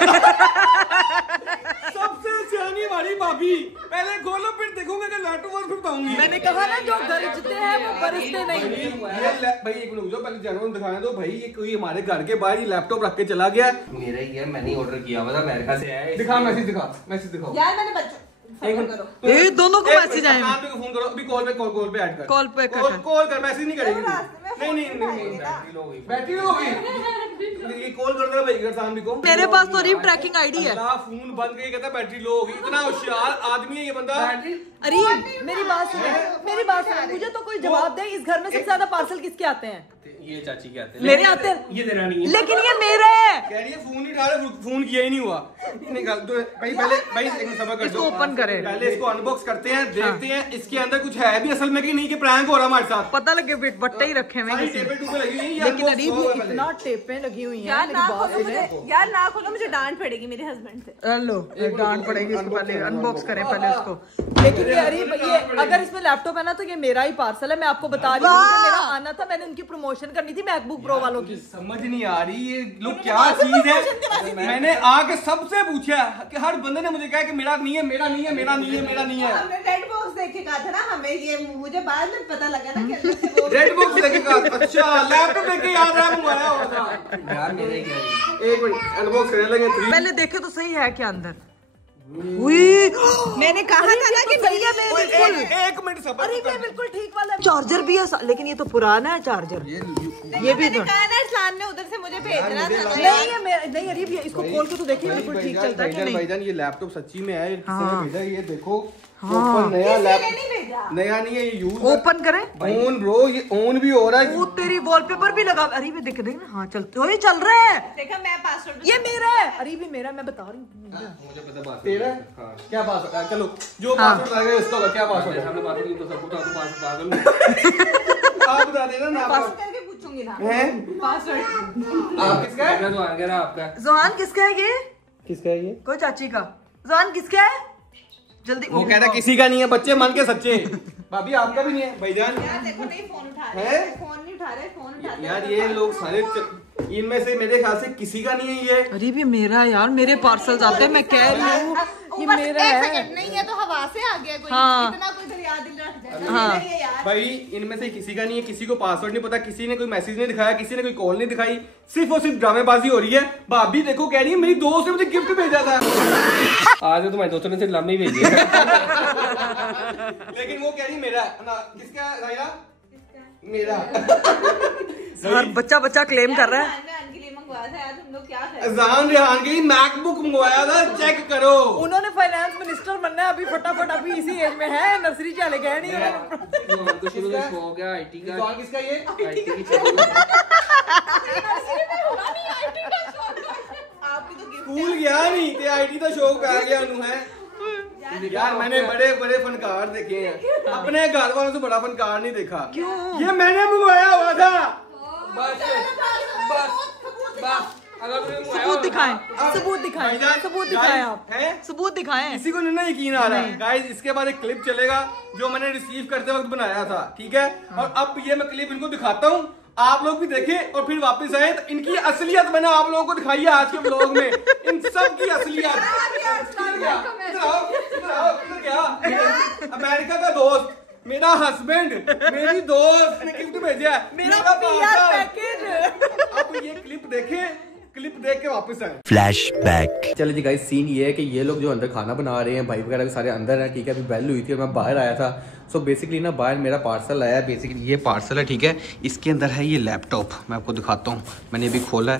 सबसे सियानी हमारी भाभी, पहले खोलो फिर देखूंगा कि लैपटॉप और फिर बताऊंगी। मैंने कहा ना जो गरजते हैं वो बरसते नहीं। भाई एक मिनट भाई जानवर दिखाने दो भाई। ये कोई हमारे घर के बाहर ही लैपटॉप रख के चला गया। मेरा ही है, मैंने ऑर्डर किया हुआ था, अमेरिका से आया है। दिखा मैसेज, दिखा मैसेज दिखाओ। यार मैंने बच्चों फोन करो। ये दोनों को मैसेज आए हैं। अरसलान को फोन करो अभी, कॉल पे ऐड कर। कॉल पे कर। कॉल कर, मैसेज नहीं करेगी। रास्ते में नहीं फोन नहीं नहीं, बैटरी लो गई। बैटरी हो गई। ये कॉल कर दे भाई अरसलान भी को। मेरे पास तो रीव ट्रैकिंग आईडी है। अल्लाह, फोन बंद करके कहता बैटरी लो हो गई। इतना होशियार आदमी है ये बंदा। अरे मेरी बात सुनो, मेरी बात सुनो। मुझे तो कोई जवाब दे, इस घर में सबसे ज्यादा पार्सल किसके आते हैं? ये चाची के आते हैं। मेरे आते हैं। ये तेरा नहीं है। लेकिन ये मेरा है। कह रही है फोन नहीं उठा रहे, फोन किया ही नहीं हुआ। निकाल दो भाई, पहले भाई एक मिनट सब्र कर इसको दो। ओपन करें। पहले इसको अनबॉक्स करते हैं, देखते हैं इसके अंदर कुछ है भी असल में कि नहीं, कि प्रैंक हो रहा हमारे साथ। पता लगे बिट बट्टे ही रखे हुए सारी हैं। टेपें टूपें लगी हुई हैं, ये लेकिन unbox अरीब हुआ ये हुआ है इतना टेपें लगी हुई हैं। यार मेरी ना बात खोलो सुने। मुझे, यार ना खोलो, मुझे डांट पड़ेगी मेरे हस्बैंड से। लो डांट पड़ेगी इसको, पहले अनबॉक्स करें पहले उसको। लेकिन ये अरीब ये अगर इसमें लैपटॉप है ना तो ये मेरा ही पार्सल है। मैं आपको बता रही हूँ, मुझे मेरा आना था। मैंने उनकी प्रमोशन करनी थी मैकबुक प्रो वालों की। समझ नहीं आ रही ये लोग क्या चीज है। मैंने आके सबसे पूछा कि हर बंदे ने मुझे कहा कि मेरा नहीं है, मेरा नहीं है, मेरा नहीं है, मेरा नहीं है। हमने रेड बॉक्स देख के कहा था ना हमें, ये मुझे बाद में पता लगा ना कि अंदर से वो रेड बॉक्स लेके कहा, अच्छा लैपटॉप लेके याद रहा मंगाया हुआ था। यार मेरा ही क्या है। एक मिनट अनबॉक्स करने लगे। 3 पहले देखे तो सही है क्या अंदर। उई, मैंने कहा था ना कि सही है बिल्कुल। एक मिनट सब्र अरे कर। ये बिल्कुल ठीक वाला है। चार्जर भी है लेकिन ये तो पुराना है चार्जर। ये भी मैंने तो कहा ना अरसलान ने उधर से मुझे भेजना था। नहीं है नहीं अरीब ये इसको खोल के तो देखिए बिल्कुल ठीक चलता है कि नहीं। भाईजान ये लैपटॉप सच्ची में है, किसी ने हाँ। भेजा है, ये देखो। हाँ। ऊपर नया किसी ने लैपटॉप, नहीं भेजा। नया नहीं है ये, यूज ओपन करें। ऑन ब्रो, ये ऑन भी हो रहा है। वो तेरी वॉलपेपर भी लगा। अरे भी देख ना, हाँ चलते हो, ये चल रहा है। देखा मैं पासवर्ड ये मेरा है। अरे भी मेरा, मैं बता रही हूँ। मुझे पता बात तेरा हाँ। क्या पासवर्ड है? चलो जो हाँ। पासवर्ड लगाएगा उसका होगा। क्या पासवर्ड मेरे है? सामने बात नहीं तो सब कुछ तो पागल आप बता देना ना। पासवर्ड करके पूछूंगी ना हैं? पासवर्ड। आप किसका है? मैं तो आ गया आपका। जोहान किसका है ये? किसका है ये? कोई चाची का। जोहान किसका है? जल्दी वो कह रहा किसी का नहीं है, बच्चे मन के सच्चे। भाभी आपका भी नहीं है भाईजान। यार देखो नहीं फोन उठा हैं? रहे, फोन नहीं उठा रहे, फोन उठा रहे। यार ये लोग सारे इनमें से मेरे ख्याल से किसी का नहीं है ये। अरे भी मेरा है यार, मेरे पार्सल आते हैं, मैं कह रही हूँ ये ऊपर से मेरा एक है। सेकंड नहीं है तो हवा से आ गया कोई। हाँ। इतना कोई दरिया दिल रख जाएगा। हाँ। मेरा ही है यार। भाई इनमें से किसी का नहीं है, किसी को पासवर्ड नहीं पता, किसी ने कोई मैसेज नहीं दिखाया, किसी ने कोई कॉल नहीं दिखाई, सिर्फ और सिर्फ ड्रामेबाजी हो रही है। भाभी देखो कह रही है मेरी दोस्त ने मुझे गिफ्ट भेजा था। आज तो तुम्हारे दोस्तों ने सिर्फ लामी भेजी है। लेकिन वो कह रही मेरा है ना। किसका है रायरा? मेरा। हर बच्चा क्लेम कर रहा है। अरसलान के लिए मंगवाया था यार, तुम लोग क्या कर रहे हो? अजान रेहान के लिए मैकबुक मंगवाया था, चेक करो। उन्होंने फाइनेंस मिनिस्टर बनना है अभी फटाफट, अभी इसी एज में है, नर्सरी चले गए नहीं। तो शुरू से शौक है आईटी का। अजान किसका ये? आईटी की चीज़। आपकी तो गिफ्ट स्कूल गया नहीं ते आईटी का शौक आ गया नु है। यार मैंने बड़े बड़े फनकार देखे हैं, अपने घर वालों से बड़ा फनकार नहीं देखा। क्यों? ये मैंने मंगवाया हुआ था। बस अगर तुमने सबूत दिखाएं, सबूत दिखाएं, भाईजान, सबूत दिखाएं आप, हैं? सबूत दिखाएं। किसी को नहीं ना यकीन आ रहा गाइस, इसके बाद एक क्लिप चलेगा जो मैंने रिसीव करते वक्त बनाया था, ठीक है? और अब ये मैं क्लिप इनको दिखाता हूँ, आप लोग भी देखें और फिर वापस आए। तो इनकी असलियत मैंने आप लोगों को दिखाई है आज के व्लॉग में, इन सब की असलियत। अमेरिका का दोस्त, मेरा हस्बैंड, मेरी दोस्त ने गिफ्ट भेजा है, मेरा PR पैकेज। अब ये क्लिप देखें, क्लिप देख के वापस आए। फ्लैशबैक। चलिए जी गाइस, सीन ये है कि ये लोग जो अंदर खाना बना रहे हैं, भाई वगैरह भी सारे अंदर हैं, ठीक है? अभी बेल हुई थी और मैं बाहर आया था। सो बेसिकली ना बाहर मेरा पार्सल आया है। बेसिकली ये पार्सल है, ठीक है? इसके अंदर है ये लैपटॉप, मैं आपको दिखाता हूँ, मैंने अभी खोला है।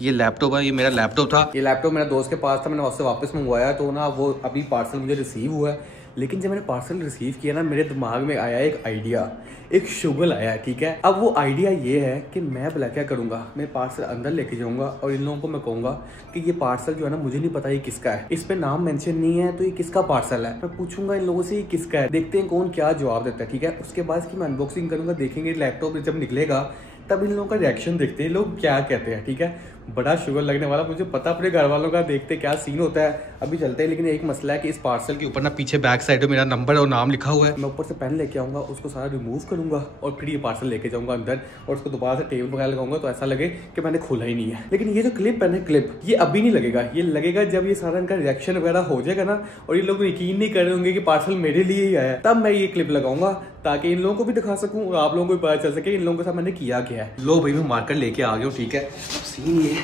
ये लैपटॉप है, ये मेरा लैपटॉप था। ये लैपटॉप मेरा दोस्त के पास था, मैंने उससे वापस मंगवाया। तो ना वो अभी पार्सल मुझे रिसीव हुआ है। लेकिन जब मैंने पार्सल रिसीव किया ना, मेरे दिमाग में आया एक आइडिया, एक शुगल आया, ठीक है? अब वो आइडिया ये है कि मैं भला क्या करूंगा, मैं पार्सल अंदर लेके जाऊंगा और इन लोगों को मैं कहूंगा कि ये पार्सल जो है ना, मुझे नहीं पता ये किसका है, इस पे नाम मेंशन नहीं है, तो ये किसका पार्सल है। मैं पूछूंगा इन लोगों से ये किसका है, देखते हैं कौन क्या जवाब देता है, ठीक है? उसके बाद इसकी मैं अनबॉक्सिंग करूंगा, देखेंगे लैपटॉप जब निकलेगा तब इन लोगों का रिएक्शन देखते हैं, लोग क्या कहते हैं, ठीक है? बड़ा शुगर लगने वाला, मुझे पता अपने घर वालों का, देखते क्या सीन होता है। अभी चलते हैं, लेकिन एक मसला है कि इस पार्सल के ऊपर ना पीछे बैक साइड में मेरा नंबर और नाम लिखा हुआ है। मैं ऊपर से पेन लेके आऊंगा, उसको सारा रिमूव करूंगा और फिर ये पार्सल लेके जाऊंगा अंदर और उसको दोबारा से टेबल वगैरह लगाऊंगा तो ऐसा लगे कि मैंने खोला ही नहीं है। लेकिन ये जो क्लिप है ना, क्लिप ये अभी नहीं लगेगा, ये लगेगा जब ये सारा इनका रिएक्शन वगैरह हो जाएगा ना और ये लोग यकीन नहीं कर रहे होंगे कि पार्सल मेरे लिए ही आया, तब मैं ये क्लिप लगाऊंगा ताकि इन लोगों को भी दिखा सकूं और आप लोगों को भी पता चल सके इन लोगों के साथ मैंने किया क्या है। लो भाई, मैं मार्कर लेके आ गया हूँ, ठीक है? सीन ये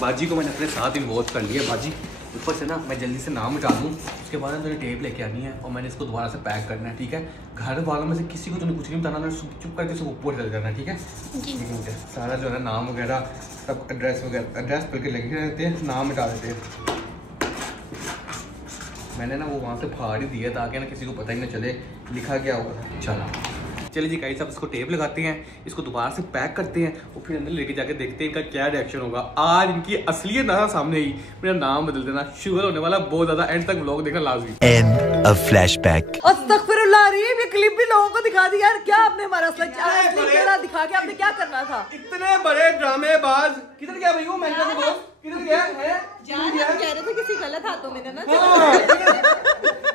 बाजी को मैंने अपने साथ इन्वॉल्व कर लिया। बाजी ऊपर से ना मैं जल्दी से नाम मिटा दूँ, उसके बाद ना मुझे टेप लेके आनी है और मैंने इसको दोबारा से पैक करना है, ठीक है? घर वालों में से किसी को तो कुछ नहीं बताना, चुप करके सब ऊपर चल जाना, ठीक है? ठीक है, सारा जो है नाम वगैरह सब एड्रेस वगैरह, एड्रेस पर के लगे रहते हैं, नाम मिटा देते हैं। मैंने ना वो वहाँ से फाड़ ही दिया ताकि ना किसी को पता ही ना चले लिखा क्या हुआ। चलो चलिए जी गाइस, अब इसको टेप लगाते हैं, इसको दोबारा से पैक करते हैं और फिर अंदर लेके जाके देखते हैं इनका क्या रिएक्शन होगा। आज इनकी असलियत ना सामने ही, मेरा नाम बदल देना, शुगर होने वाला बहुत ज्यादा। एंड तक व्लॉग देखना लाजमी। End of flashback. अस्तगफिरुल्लाह, ये क्लिप भी लोगों को दिखा दी यार। क्या आपने हमारा असली चेहरा दिखा के आपने क्या करना था? इतने बड़े ड्रामेबाज। किधर गया भाई वो मैंने तो बोल, किधर गया है? जान हम कह रहे थे किसी गलत हाथों में ना।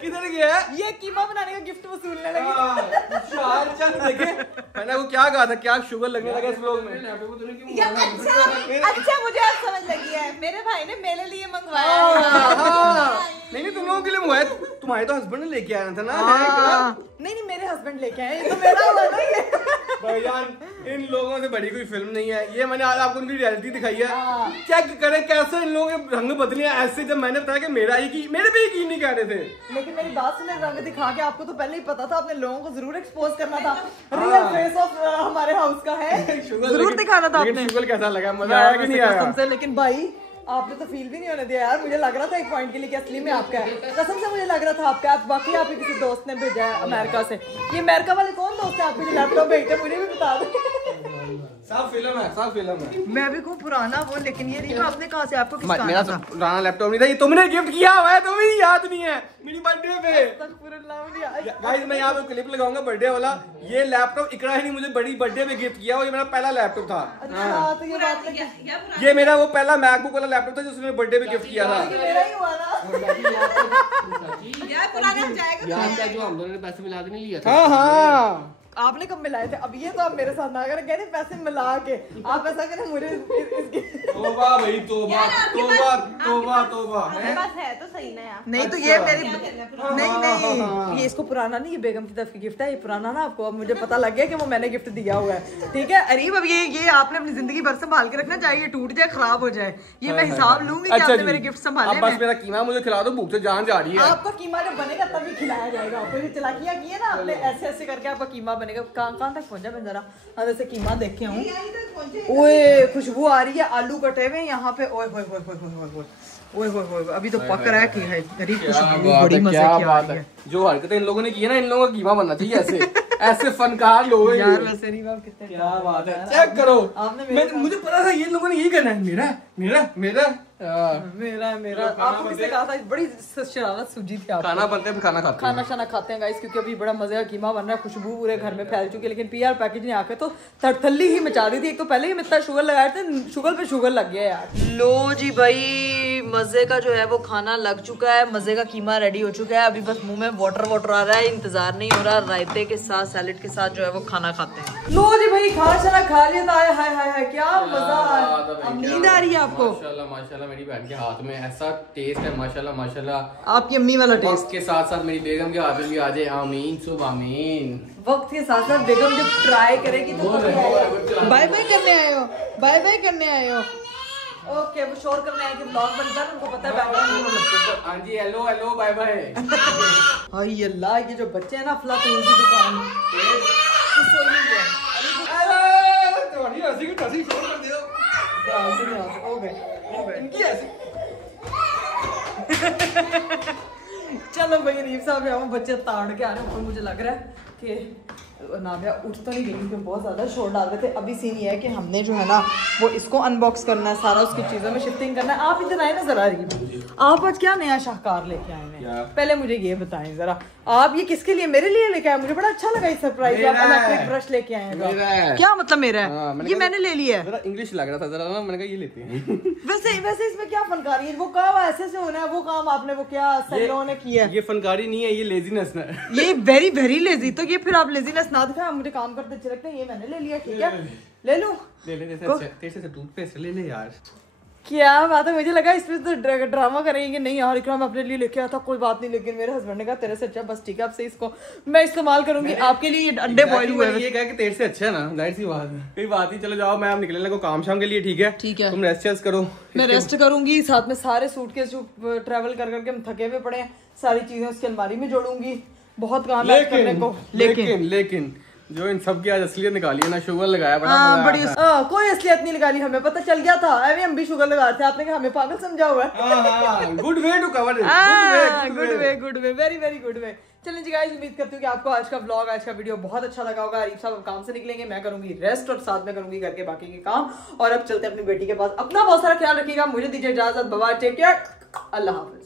किधर गया? ये कीमा बनाने का गिफ्ट वसूलने लगी। चल देखे, मैंने वो क्या कहा था, क्या शुगर लगने लगा इस व्लॉग में। अच्छा मुझे आज समझ लगी है, मेरे भाई ने मेरे लिए मंगवाया। नहीं तुम लोगों के लिए मंगवाया, तुम्हारे तो हस्बैंड ने लेके आया था ना। नहीं मेरे हस्बैंड लेके आए, ये तो मेरा हुआ ना ये। भाईजान, इन लोगों से बड़ी कोई फिल्म नहीं है ये। मैंने आज आपको उनकी रियलिटी दिखाई है। चेक करें कैसे इन लोगों के रंग बदले हैं ऐसे, जब मैंने बताया कि मेरा ही की, मेरे भी यकीन नहीं कर रहे थे। लेकिन मेरी बात सुने, रंग दिखा के आपको तो पहले ही पता था, आपने लोगों को जरूर एक्सपोज करना था। रियल फेस ऑफ हमारे हाउस का है, जरूर दिखाना था आपने। शुगर कैसा लगा, मजा आया कि नहीं आया? लेकिन भाई आपने तो फील भी नहीं होने दिया यार। मुझे लग रहा था एक पॉइंट के लिए कि असली में आपका है, कसम से मुझे लग रहा था आपका। आप बाकी आपके किसी दोस्त ने भेजा है अमेरिका से। ये अमेरिका वाले कौन दोस्त है आपके जो लैपटॉप भेजते, मुझे भी बता दो। सब फिल्म है, सब फिल्म है। मैं भी खूब पुराना वो, लेकिन ये नहीं आपने कहा से आपको मेरा पुराना लैपटॉप नहीं था, ये तुमने गिफ्ट किया हुआ है, तुम्हें याद नहीं है मेरी बर्थडे पे। गाइस मैं यहाँ पे क्लिप लगाऊंगा बर्थडे वाला। ये लैपटॉप इकरा ही नहीं, मुझे बड़ी बर्थडे पे गिफ्ट किया, वो ये मेरा पहला लैपटॉप था। अच्छा तो ये बात, ये मेरा वो पहला मैकबुक वाला लैपटॉप था जो उसने बर्थडे पे गिफ्ट किया था। मेरा ही हुआ ना यार पुराना जाएगा याद है जो हम दोनों ने पैसे मिला के नहीं लिया था। हाँ हाँ आपने कब मिलाए थे? अब ये तो आप मेरे साथ ना करें, कहने पैसे मिला के आप ऐसा करें मुझे तोबा भाई तोबा तोबा तोबा तोबा। मेरे पास है तो सही ना यार। नहीं तो ये मेरी नहीं ये इसको पुराना नहीं, ये बेगम की तरफ की गिफ्ट है, ये पुराना ना आपको। अब मुझे पता लग गया कि वो मैंने गिफ्ट दिया हुआ है, ठीक है? अरीब अब ये आपने अपनी जिंदगी भर संभाल के रखना चाहिए, टूट जाए खराब हो जाए, ये मैं हिसाब लूंगी कि आपने मेरे गिफ्ट संभाले। बस मेरा कीमा मुझे खिला दो, भूख से जान जा रही है। आपका कीमा जब बनेगा तभी खिलाया जाएगा आपको। ये चलाकियां की है ना आपने, ऐसे ऐसे करके आपका कीमा बनेगा। कहाँ तक पहुंचा मैं जरा अंदर से कीमा देख के आऊं। ओए खुशबू आ रही है, आलू कटे हुए यहाँ पे। ओए होए होए होए होए होए ओए होए होए, अभी तो पक रहा है कि है तेरी खुशबू बड़ी मजे की आ रही है। जो हरकतें इन लोगों ने की है ना, इन लोगों का कीमा बनना चाहिए ऐसे ऐसे फनकार लोग हैं यार। वैसे नहीं बात कितने क्या बात है, चेक करो। आपने मुझे पता था ये लोगों ने यही करना है। मेरा मेरा मेरा आपको किसने कहा था? बड़ी शरारत सूझी थी आपको। खाना बनते हैं खाना खाते हैं। खाना शाना खाते हैं गाइस, क्योंकि अभी बड़ा मजे का कीमा बन रहा है, खुशबू पूरे घर में फैल चुकी है। लेकिन पीआर पैकेज ने आके तो तड़तल्ली ही मचा दी थी। एक तो पहले ही इतना शुगर लगाए थे, शुगर पे शुगर लग गया यार। लो जी भाई, मजे का जो है वो खाना लग चुका है, मजे का कीमा रेडी हो चुका है। अभी बस मुंह में वाटर आ रहा है, इंतजार नहीं हो रहा। रायते के साथ सैलेड के साथ जो है वो खाना खाते हैं। लो जी भाई, खाना शाना खा लिया था। हाय हाय हाय, क्या मजा आया। अब नींद आ रही है आपको? माशाल्लाह माशाल्लाह, मेरी बहन के हाथ में ऐसा टेस्ट है माशाल्लाह माशाल्लाह। आपकी अम्मी वाला टेस्ट के साथ साथ मेरी बेगम के हाथ में भी आ जाए। आमीन सुबह आमीन। वक्त के साथ साथ बेगम जब ट्राई करेगी तो बाय बाय करने आए हो, बाय बाय करने आए हो। ओके, वो शोर करने आए कि ब्लॉग बनता है, उनको पता है बैकग्राउंड। हाँ जी, हेलो हेलो बाय बाय। हाय अल्लाह, ये जो बच्चे हैं ना अफलातून की दुकान में। तुम्हारी हंसी की तसी शोर कर दियो। हो गए इनकी हंसी। चलो भाई, रीफ साहब हम बच्चे ताड़ के आ रहे हैं और मुझे लग रहा है कि नाबिया उठ तो नहीं गई क्योंकि बहुत ज़्यादा शोर डाल रहे थे। अभी सीन ये है कि हमने जो है ना वो इसको अनबॉक्स करना है, सारा उसकी चीज़ों में शिफ्टिंग करना है। आप इधर आए ना जरा, आप आज क्या नया शाहकार लेके आए हैं? पहले मुझे ये बताएं जरा, आप ये किसके लिए? मेरे लिए लेके आए? मुझे बड़ा अच्छा लगा ये सरप्राइज। आप इलेक्ट्रिक ब्रश लेके आए हैं। क्या मतलब मेरा है? ये मैंने ले लिया है। जरा इंग्लिश लग रहा था जरा ना, मैंने कहा ये लेते हैं। वैसे इसमें क्या फनकारी है? वो काम ऐसे से होना है, वो काम आपने वो क्या सैलों ने किया? ये फनकारी नहीं है, ये लेजीनेस है। ये वेरी वेरी लेजी। तो ये फिर आप लेजीनेस ना दिखाएं, मुझे काम करते अच्छे लगते हैं। ये मैंने ले लिया, ठीक है, ले लूं? ले तेरे से टूथपेस्ट ले ले यार। क्या बात है, मुझे लगा इसमें तो ड्रामा करेंगे। नहीं यार, इकराम अपने लिए लेके आया था, कोई बात नहीं। लेकिन मेरे हस्बैंड ने कहा तेरे से अच्छा, बस ठीक है, अब से इसको मैं इस्तेमाल करूंगी। आपके लिए ये अंडे बॉईल हुए हैं। ये कहा कि तेरे से अच्छा है ना, जाहिर सी बात है। कोई बात नहीं, चलो जाओ, मैं आप निकलने लगो काम शाम के लिए, ठीक है? ठीक है, तुम रेस्ट करो। मैं रेस्ट करूंगी। साथ में सारे सूटकेस जो ट्रैवल कर करके हम थके हुए पड़े हैं, सारी चीजें उसकी अलमारी में जोड़ूंगी। बहुत काम है करने को। लेकिन जो इन सब की आज असलियत निकाली है ना, शुगर लगाया बड़ा बड़ी कोई असलियत नहीं निकाली, हमें पता चल गया था। अभी हम भी शुगर लगा रहे थे, आपने कहा हमें पागल समझा हुआ है। Good way to cover it. Good way, very very good way. चलिए जी गाइस, उम्मीद करती हूँ कि आपको आज का व्लॉग, आज का वीडियो बहुत अच्छा लगा होगा। आरिफ साहब काम से निकलेंगे, मैं करूंगी रेस्ट और साथ में करूंगी घर के बाकी के काम। और अब चलते अपनी बेटी के पास। अपना बहुत सारा ख्याल रखिएगा। मुझे दीजिए इजाजत, बाय बाय, टेक केयर, अल्लाह हाफिज।